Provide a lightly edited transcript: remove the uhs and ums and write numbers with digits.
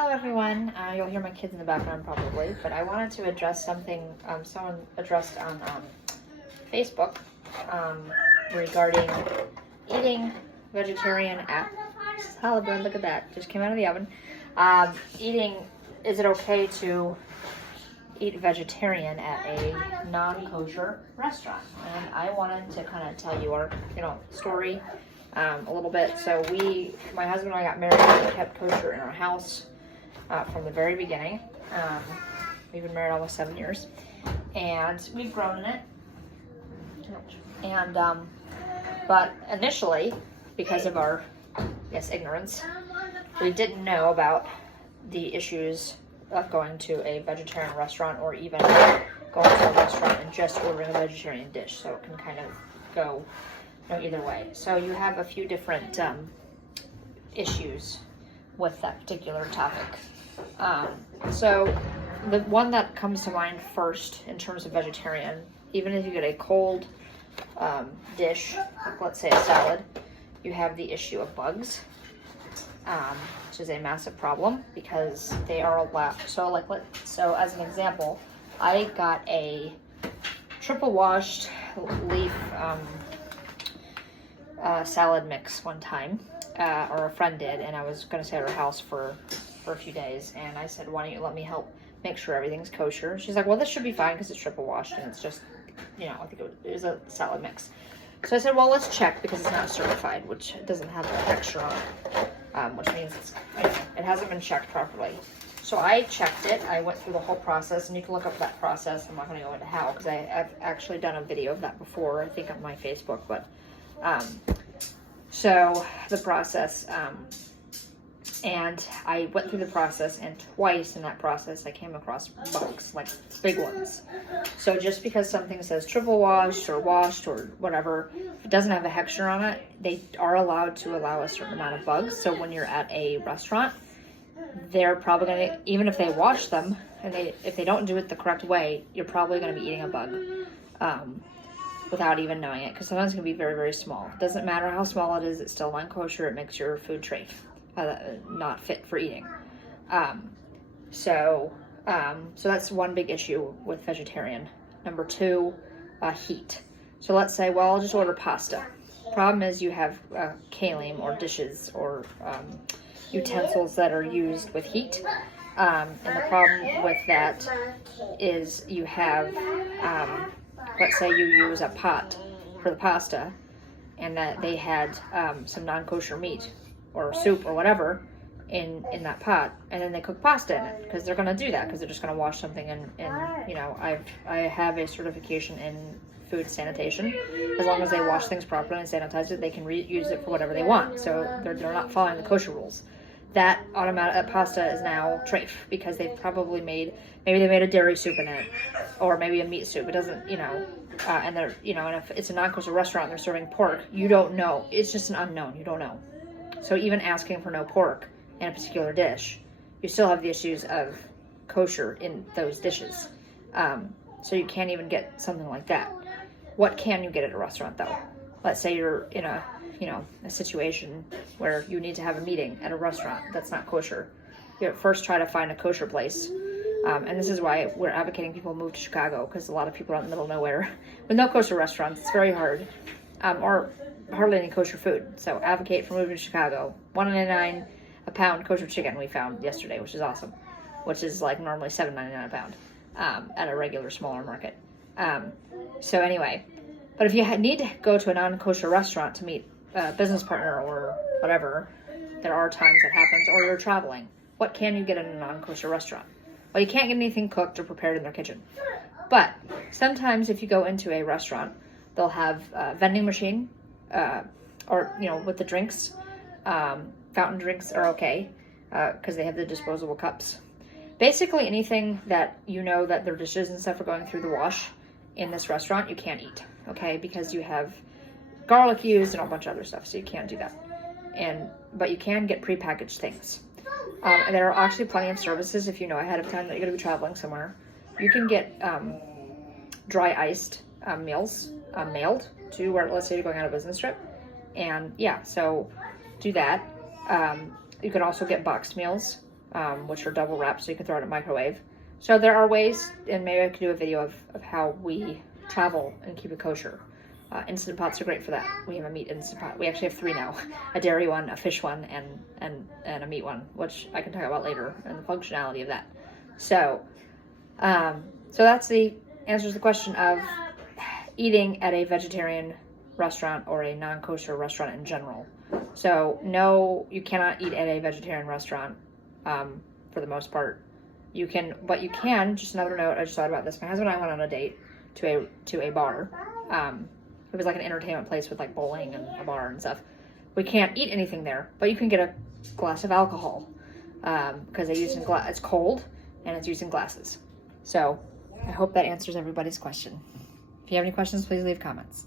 Hello everyone. You'll hear my kids in the background probably, but I wanted to address something someone addressed on Facebook regarding eating vegetarian at salad bread. Look at that, just came out of the oven. Is it okay to eat vegetarian at a non-kosher restaurant? And I wanted to kind of tell you our story a little bit. So my husband and I got married and we kept kosher in our house from the very beginning. We've been married almost 7 years, and we've grown in it. And but initially, because of our ignorance, we didn't know about the issues of going to a vegetarian restaurant, or even going to a restaurant and just ordering a vegetarian dish. So it can kind of go either way. So you have a few different issues with that particular topic. So the one that comes to mind first in terms of vegetarian, even if you get a cold dish, like let's say a salad, you have the issue of bugs, which is a massive problem because they are allowed. So as an example, I got a triple washed leaf salad mix one time, or a friend did, and I was going to stay at her house for a few days, and I said, why don't you let me help make sure everything's kosher? She's like, well, this should be fine because it's triple washed and it's just, I think it was a salad mix. So I said, well, let's check because it's not certified, which doesn't have the texture on it, which means it hasn't been checked properly. So I checked it. I went through the whole process, and you can look up that process. I'm not going to go into how, because I've actually done a video of that before, I think on my Facebook. But so the process, and I went through the process, and twice in that process I came across bugs, like big ones. So just because something says triple washed or whatever, if it doesn't have a texture on it, they are allowed to allow a certain amount of bugs. So when you're at a restaurant, they're probably going to, even if they wash them, and if they don't do it the correct way, you're probably going to be eating a bug without even knowing it, because sometimes it can be very, very small. It doesn't matter how small it is, it's still non-kosher. It makes your food trafe not fit for eating. So that's one big issue with vegetarian. Number two, heat. So let's say, well, I'll just order pasta. Problem is you have kalim or dishes or utensils that are used with heat. And the problem with that is you have, let's say you use a pot for the pasta, and that they had some non-kosher meat or soup or whatever in that pot, and then they cook pasta in it, because they're going to do that, because they're just going to wash something in I have a certification in food sanitation. As long as they wash things properly and sanitize it, they can reuse it for whatever they want. So they're not following the kosher rules. That pasta is now treif, because they probably maybe they made a dairy soup in it, or maybe a meat soup. It doesn't, and they're, and if it's a non-kosher restaurant and they're serving pork, you don't know. It's just an unknown. You don't know. So even asking for no pork in a particular dish, you still have the issues of kosher in those dishes. So you can't even get something like that. What can you get at a restaurant though? Let's say you're in a situation where you need to have a meeting at a restaurant that's not kosher. You first try to find a kosher place. And this is why we're advocating people move to Chicago, because a lot of people are out in the middle of nowhere with no kosher restaurants. It's very hard, or hardly any kosher food. So advocate for moving to Chicago. $1.99 a pound kosher chicken we found yesterday, which is awesome, which is like normally $7.99 a pound at a regular smaller market. So anyway, but if you need to go to a non-kosher restaurant to meet a business partner or whatever, there are times that happens, or you're traveling. What can you get in a non-kosher restaurant? Well, you can't get anything cooked or prepared in their kitchen. But sometimes if you go into a restaurant, they'll have a vending machine, or, with the drinks. Fountain drinks are okay, because they have the disposable cups. Basically anything that that their dishes and stuff are going through the wash in this restaurant, you can't eat, okay? Because you have garlic used and a bunch of other stuff, so you can't do that. But you can get prepackaged things. And there are actually plenty of services, if you know ahead of time that you're going to be traveling somewhere. You can get dry iced meals mailed to where, let's say you're going on a business trip. And yeah, so do that. You can also get boxed meals which are double wrapped, so you can throw it in a microwave. So there are ways, and maybe I could do a video of how we travel and keep it kosher. Instant pots are great for that. We have a meat instant pot. We actually have 3 now: a dairy one, a fish one, and a meat one, which I can talk about later and the functionality of that. So, so that's the answers the question of eating at a vegetarian restaurant or a non-kosher restaurant in general. So no, you cannot eat at a vegetarian restaurant for the most part. You can, but you can, just another note, I just thought about this. My husband and I went on a date to a bar. It was like an entertainment place with like bowling and a bar and stuff. We can't eat anything there, but you can get a glass of alcohol because they use in glass. It's cold and it's used in glasses. So I hope that answers everybody's question. If you have any questions, please leave comments.